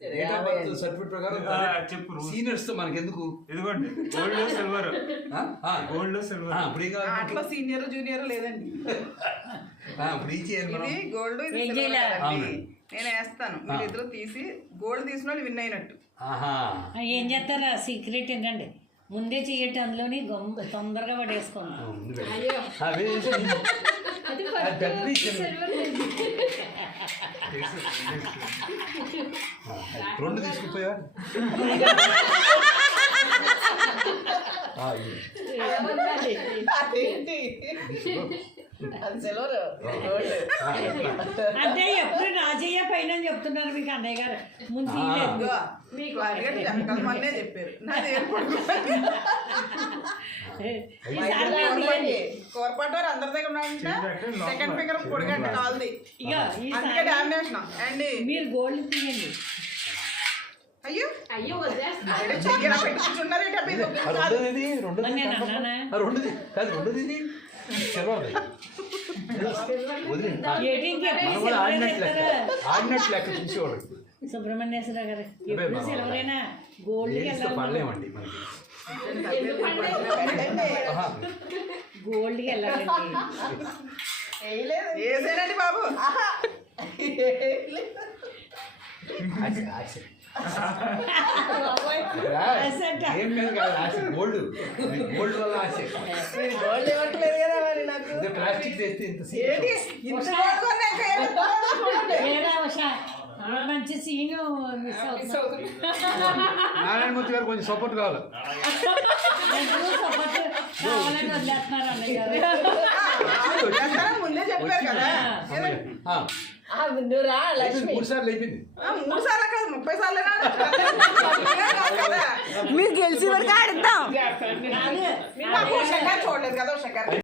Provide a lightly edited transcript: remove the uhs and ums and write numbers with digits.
certificate ప్రకారం చెప్పు seniors తో మనకి ఎందుకు ఇదిగోండి గోల్డ్ సిల్వర్ గోల్డ్ సిల్వర్ అట్లా సీనియర్ జూనియర్ లేదండి ఇది గోల్డ్ నేను వేస్తాను మీరు ఇద్దరు తీసి గోల్డ్ తీసిన వాళ్ళు విన్ అయినట్టు ఏం చేస్తారా సీక్రెట్ ఏంటండి ముందే చెయ్యటం అందులోని తొందరగా పడేసుకోండి రెండు తీసుకుపోయా అంటే ఎప్పుడు రాజయ్య పైన చెప్తున్నారు మీకు అన్నయ్య గారు ముందు మళ్ళీ చెప్పారు కోరపాటు అందరి దగ్గర ఉన్నాయంటే సెకండ్ ఫింగర్ పొడిగంట కాల్ది అందుకే డామినేషన్ అండి మీరు గోల్డ్ తీయండి అయ్యో ఆడినట్లు లెక్క చూసేవాడు సుబ్రహ్మణ్యేశ్వర గారు ఎప్పుడు సిల్వరేనా గోల్డ్ పడలేమండి గోల్డ్కి వెళ్ళాలండి ఏదేనండి బాబు గోల్డ్ గోల్డ్ వల్ల ఆశ గోల్డ్ ఇవ్వట్లేదు కదా మరి నాకు ప్లాస్టిక్ చేస్తే మంచి సీను మిస్ అవుతుంది నారాయణమూర్తి గారు కొంచెం సపోర్ట్ కావాలి సపోర్ట్ కావాలని వదిలేస్తున్నారు అన్నయ్య గారు ముందే చెప్పారు కదా మూడు సార్లు అయిపోయింది 3 సార్లు కాదు 30 సార్లు మీరు గెలిచి వరకు ఆడిద్దాం చూడలేదు కదా